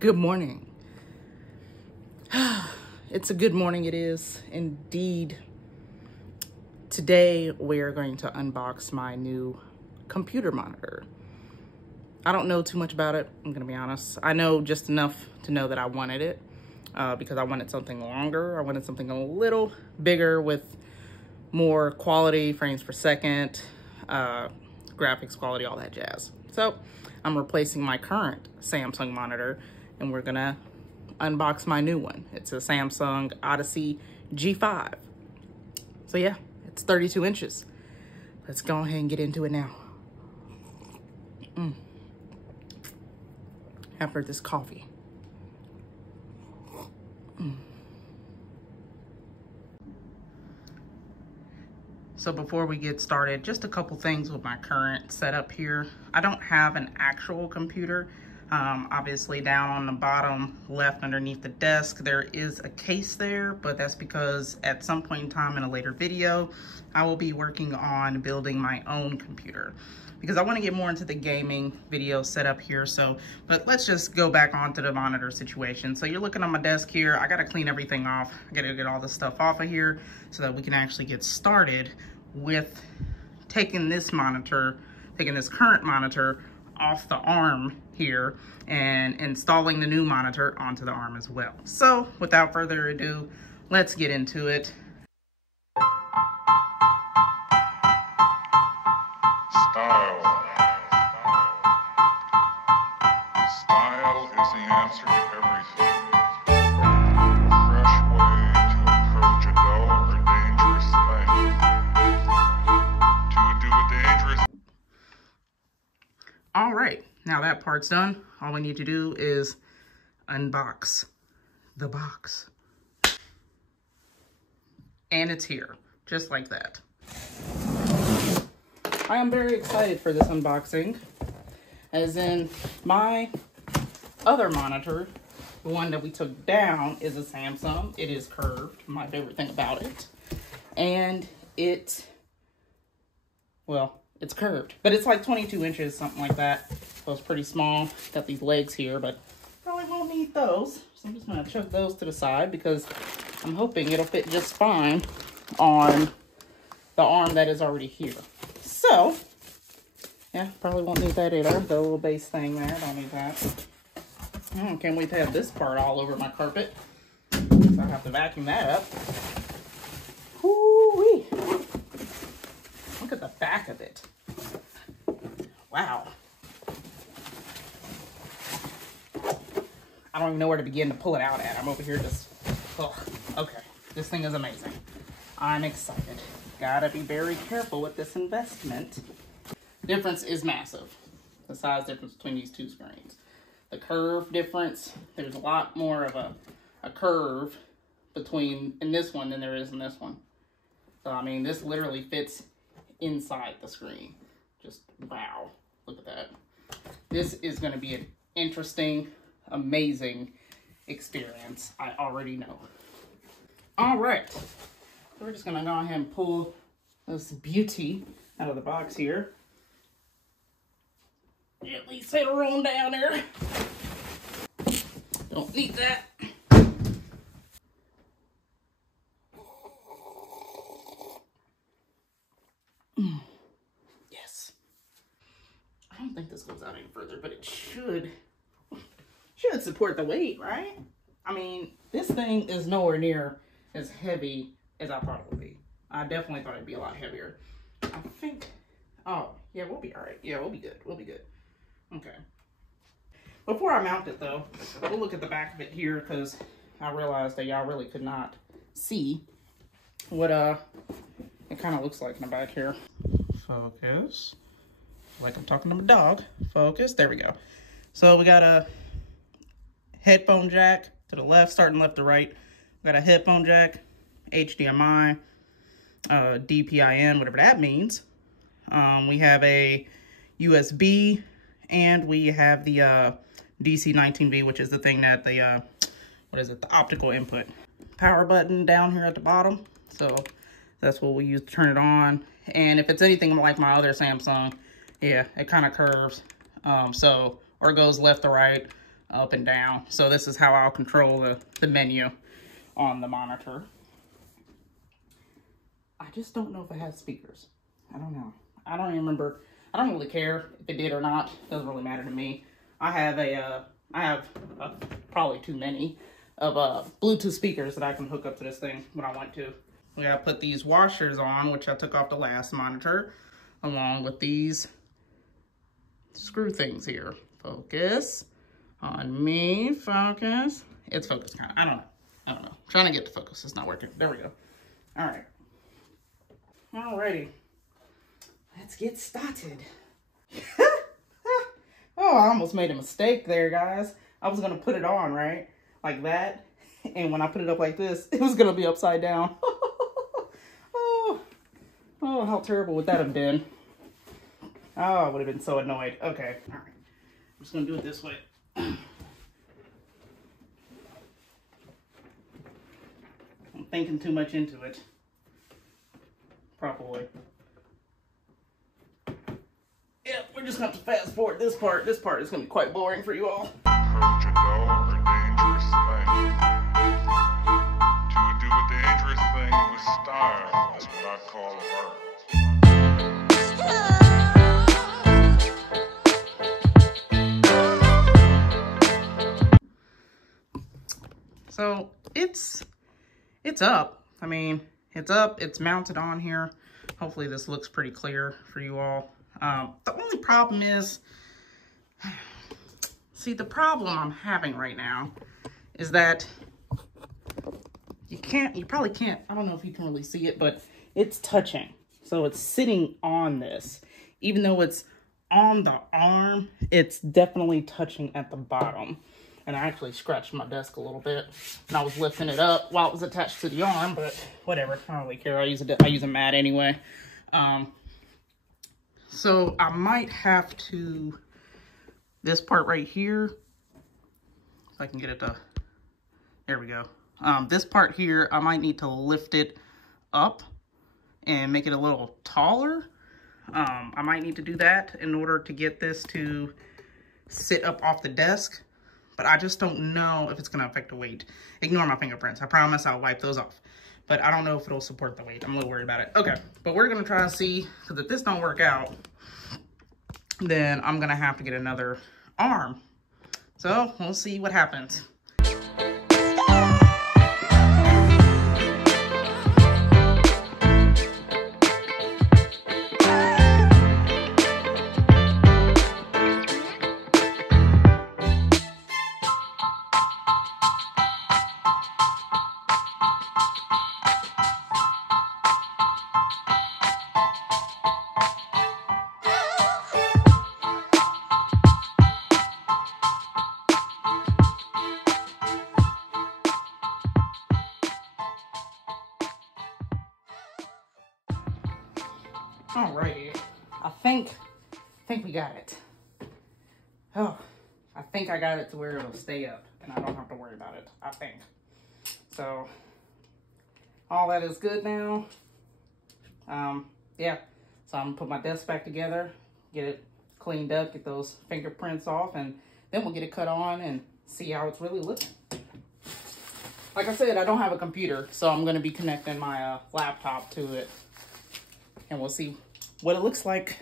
Good morning. It's a good morning, it is indeed. Today we're going to unbox my new computer monitor. I don't know too much about it, I'm gonna be honest. I know just enough to know that I wanted it because I wanted something longer. I wanted something a little bigger with more quality, frames per second, graphics quality, all that jazz. So I'm replacing my current Samsung monitor and we're gonna unbox my new one. It's a Samsung Odyssey G5. So yeah, it's 32 inches. Let's go ahead and get into it now. After this coffee. So before we get started, just a couple things with my current setup here. I don't have an actual computer. Obviously down on the bottom left underneath the desk, there is a case there, but that's because at some point in time in a later video, I will be working on building my own computer because I want to get more into the gaming video setup here. But let's just go back onto the monitor situation. So you're looking on my desk here. I got to clean everything off. I got to get all the stuff off of here so that we can actually get started with taking this current monitor off the arm here and installing the new monitor onto the arm as well. So without further ado, let's get into it. Style is the answer to everything. A fresh way to approach a dull or dangerous thing. To do a dangerous. All right, now that part's done. All we need to do is unbox the box. And it's here, just like that. I am very excited for this unboxing, as in my other monitor, the one that we took down, is a Samsung. It is curved, my favorite thing about it. And it's curved, but it's like 22 inches, something like that. So it's pretty small. Got these legs here, but probably won't need those. So I'm just gonna chuck those to the side because I'm hoping it'll fit just fine on the arm that is already here. So, yeah, probably won't need that either. The little base thing there, don't need that. Can't wait to have this part all over my carpet. So I have to vacuum that up. Whoo-wee. Look at the back of it. Wow. I don't even know where to begin to pull it out at. I'm over here just, okay. This thing is amazing. I'm excited. Gotta be very careful with this investment. Difference is massive. The size difference between these two screens. The curve difference, there's a lot more of a curve between in this one than there is in this one. So, I mean, this literally fits inside the screen. Just wow, look at that. This is going to be an interesting, amazing experience. I already know. All right, so we're just going to go ahead and pull this beauty out of the box here. At least it'll roll down there. Don't need that. Yes. I don't think this goes out any further, but it should support the weight, right? I mean, this thing is nowhere near as heavy as I thought it would be. I definitely thought it'd be a lot heavier. I think, oh, yeah, we'll be all right. Yeah, we'll be good. We'll be good. Okay. Before I mount it, though, we'll look at the back of it here because I realized that y'all really could not see what it kind of looks like in the back here. Focus. Like I'm talking to my dog. Focus. There we go. So we got a headphone jack to the left, starting left to right. We got a headphone jack, HDMI, DPIN, whatever that means. We have a USB, and we have the DC19V, which is the thing that the what is it? The optical input. Power button down here at the bottom. So that's what we use to turn it on. And if it's anything like my other Samsung, yeah, it kind of curves. Or goes left to right, up and down. So this is how I'll control the menu on the monitor. I just don't know if it has speakers. I don't know. I don't even remember. I don't really care if it did or not. It doesn't really matter to me. I have probably too many of Bluetooth speakers that I can hook up to this thing when I want to. We gotta put these washers on, which I took off the last monitor, along with these screw things here. Focus on me, focus. It's focused kind of, I don't know. I'm trying to get to focus, it's not working. There we go. All right. Alrighty. Let's get started. Oh, I almost made a mistake there, guys. I was gonna put it on, right? Like that. And when I put it up like this, it was gonna be upside down. Oh, how terrible would that have been? Oh, I would have been so annoyed. Okay, all right. I'm just gonna do it this way. I'm thinking too much into it. Probably. Yeah, we're just gonna have to fast forward this part. This part is gonna be quite boring for you all. Approach a dull or dangerous thing. To do a dangerous thing with style is what I call art. So it's up. I mean, it's up, it's mounted on here. Hopefully this looks pretty clear for you all. The only problem is, see, the problem I'm having right now is that you probably can't, I don't know if you can really see it, but it's touching. So it's sitting on this. Even though it's on the arm, it's definitely touching at the bottom. And I actually scratched my desk a little bit. And I was lifting it up while it was attached to the arm, but whatever. I don't really care. I use a mat anyway. So I might have to, this part right here, if I can get it to, there we go. This part here, I might need to lift it up and make it a little taller. I might need to do that in order to get this to sit up off the desk. But I just don't know if it's going to affect the weight. Ignore my fingerprints. I promise I'll wipe those off. But I don't know if it'll support the weight. I'm a little worried about it. Okay, but we're going to try and see. Because if this don't work out, then I'm going to have to get another arm. So we'll see what happens. Alrighty, I think we got it. Oh, I think I got it to where it'll stay up and I don't have to worry about it, I think. So, all that is good now. Yeah, so I'm gonna put my desk back together, get it cleaned up, get those fingerprints off, and then we'll get it cut on and see how it's really looking. Like I said, I don't have a computer, so I'm gonna be connecting my laptop to it. And we'll see what it looks like.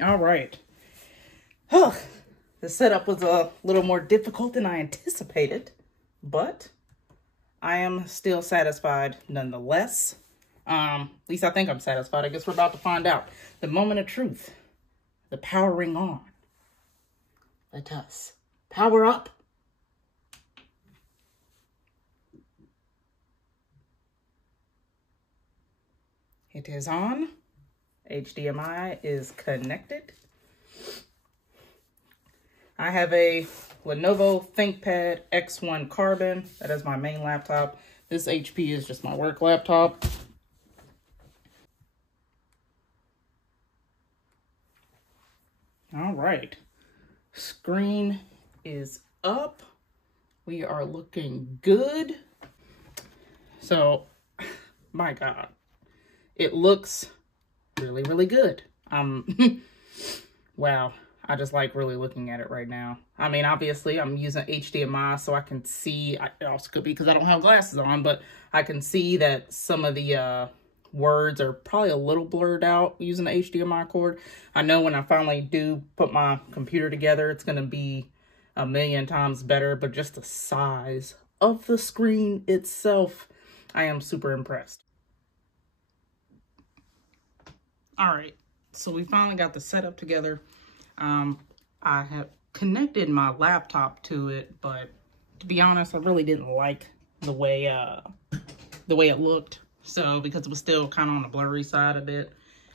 Alright. Oh, the setup was a little more difficult than I anticipated, but I am still satisfied nonetheless. At least I think I'm satisfied. I guess we're about to find out. The moment of truth. The powering on. Let us power up. It is on. HDMI is connected. I have a Lenovo ThinkPad X1 Carbon. That is my main laptop. This HP is just my work laptop. All right. Screen is up. We are looking good. So, my God, it looks really, really good. Wow. I just like really looking at it right now. I mean, obviously I'm using HDMI so I can see, it also could be because I don't have glasses on, but I can see that some of the words are probably a little blurred out using the HDMI cord. I know when I finally do put my computer together, it's going to be a million times better, but just the size of the screen itself, I am super impressed. All right, so we finally got the setup together. I have connected my laptop to it, but to be honest, I really didn't like the way it looked. So because it was still kind of on the blurry side a bit,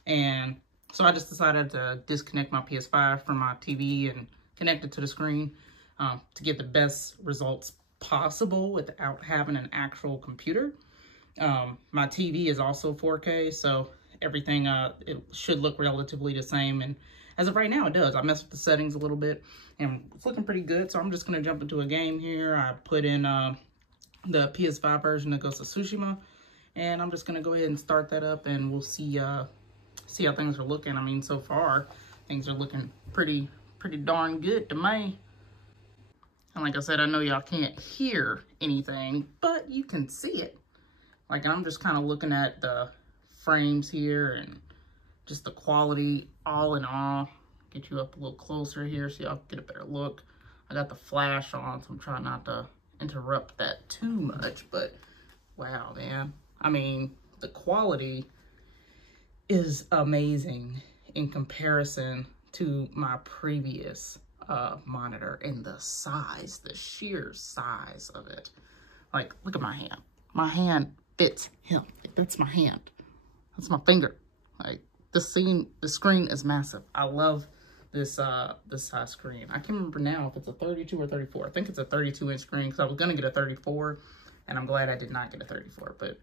and so I just decided to disconnect my PS5 from my TV and connect it to the screen to get the best results possible without having an actual computer. My TV is also 4K, so everything it should look relatively the same, and as of right now it does. I messed with the settings a little bit and it's looking pretty good, so I'm just going to jump into a game here. I put in the PS5 version that goes to Tsushima, and I'm just going to go ahead and start that up, and we'll see how things are looking. I mean, so far things are looking pretty darn good to me. And like I said, I know y'all can't hear anything, but you can see it. Like, I'm just kind of looking at the frames here and just the quality all in all. Get you up a little closer here so y'all get a better look. I got the flash on, so I'm trying not to interrupt that too much, but wow, man. I mean, the quality is amazing in comparison to my previous monitor, and the size, the sheer size of it. Like, look at my hand. My hand fits him. Like, that's my hand. That's my finger. Like, the screen is massive. I love this size screen. I can't remember now if it's a 32 or 34. I think it's a 32-inch screen because I was gonna get a 34, and I'm glad I did not get a 34. But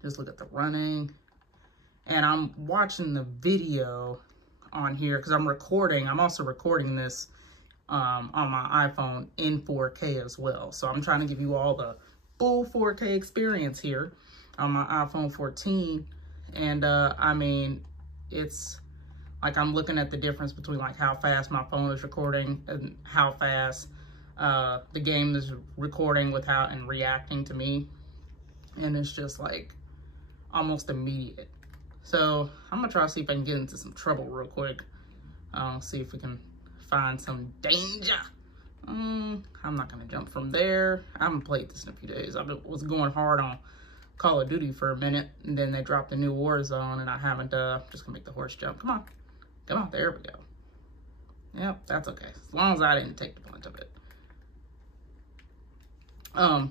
just look at the running, and I'm watching the video on here because I'm recording. I'm also recording this on my iPhone in 4K as well. So I'm trying to give you all the full 4K experience here on my iPhone 14. And I mean, it's like I'm looking at the difference between like how fast my phone is recording and how fast the game is recording without and reacting to me. And it's just like almost immediate. So I'm gonna try to see if I can get into some trouble real quick. See if we can find some danger. I'm not gonna jump from there. I haven't played this in a few days. I was going hard on Call of Duty for a minute, and then they dropped the new Warzone, and I haven't, just gonna make the horse jump. Come on. Come on, there we go. Yep, that's okay. As long as I didn't take the brunt of it.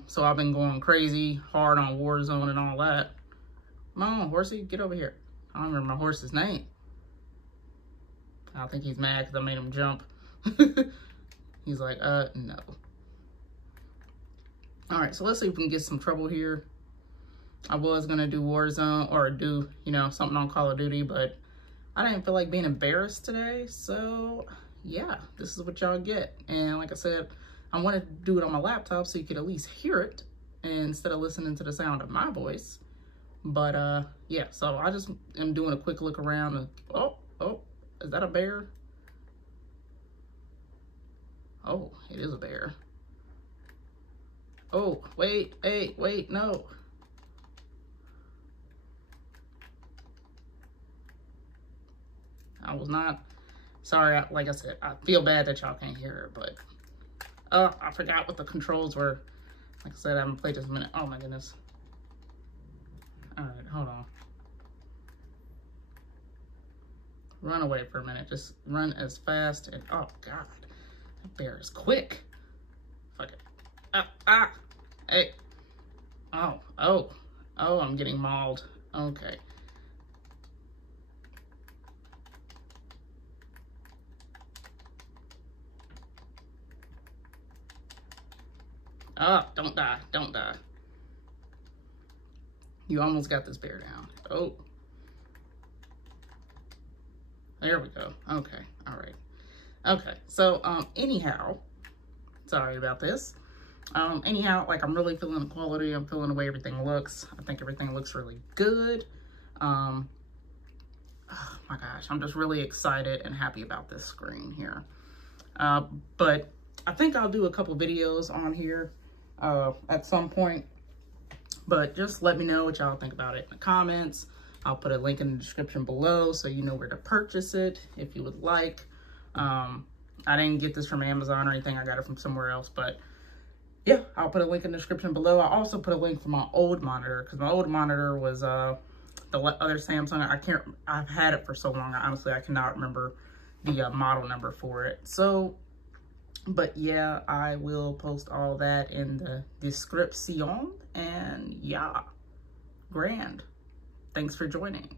So I've been going crazy, hard on Warzone and all that. Come on, horsey, get over here. I don't remember my horse's name. I think he's mad because I made him jump. He's like, no. All right, so let's see if we can get some trouble here. I was gonna do Warzone or do, you know, something on Call of Duty, but I didn't feel like being embarrassed today. So yeah, this is what y'all get. And like I said, I wanted to do it on my laptop so you could at least hear it instead of listening to the sound of my voice. But yeah, so I just am doing a quick look around and oh, is that a bear? Oh, it is a bear. Oh, wait, no. I was not, sorry, like I said, I feel bad that y'all can't hear it, but, I forgot what the controls were. Like I said, I haven't played this in a minute. Oh my goodness. All right, hold on. Run away for a minute. Just run as fast and, oh God, that bear is quick. Fuck it. Hey. Oh, I'm getting mauled. Okay. Oh, don't die. Don't die. You almost got this bear down. Oh. There we go. Okay. All right. Okay. So, anyhow, sorry about this. Anyhow, like, I'm really feeling the quality. I'm feeling the way everything looks. I think everything looks really good. Oh my gosh, I'm just really excited and happy about this screen here. But I think I'll do a couple videos on here at some point. But just let me know what y'all think about it in the comments. I'll put a link in the description below so you know where to purchase it if you would like. I didn't get this from Amazon or anything. I got it from somewhere else. But yeah, I'll put a link in the description below. I'll also put a link for my old monitor because my old monitor was the other Samsung. I've had it for so long. Honestly, I cannot remember the model number for it. So, but yeah, I will post all that in the description. And yeah, grand. Thanks for joining.